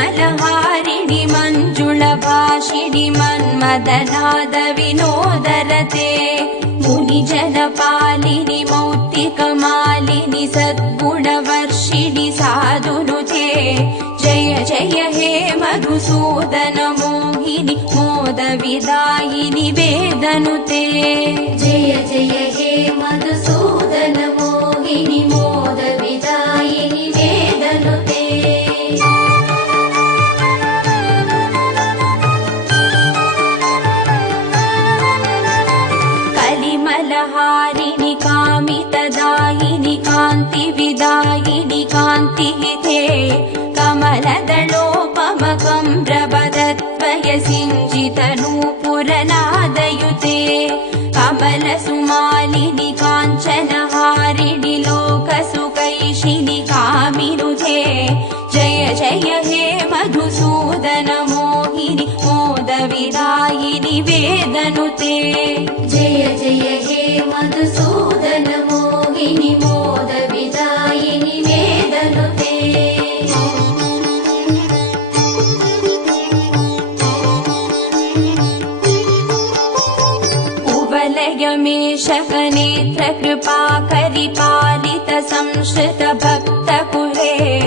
कलिमलहारिणि मञ्जुळभाषिणि मन्मदनाद विनोदरते मुनिजनपालिनि मौक्तिकमालिनि सद्गुणवर्षिणि साधुनुते जय जय हे मधुसूदन मोहिनि मोदविदायिनि वेदनुते जय जय हे मधुसूदन मोहिनि मोदविदायिनि वेदनुते कलिमलहारिणि कामितदायिनि कान्तिविदायिनि कान्तिहिते कमलदलोपमकम्रवदत्वय सिञ्जितनूपुरनादयुते कमलसुमालिनि काञ्चनहारिणि लोकसुकैशिनि कामिनुते जय जय हे मधुसूदन मोहिनि मोदविदायिनि वेदनुते जय जय हे मधुसूदन मोहिनि मोदविदायिनि वेदनुते कुवलयमेषकनेत्र कृपाकरि पालित संश्रित भक्तकुले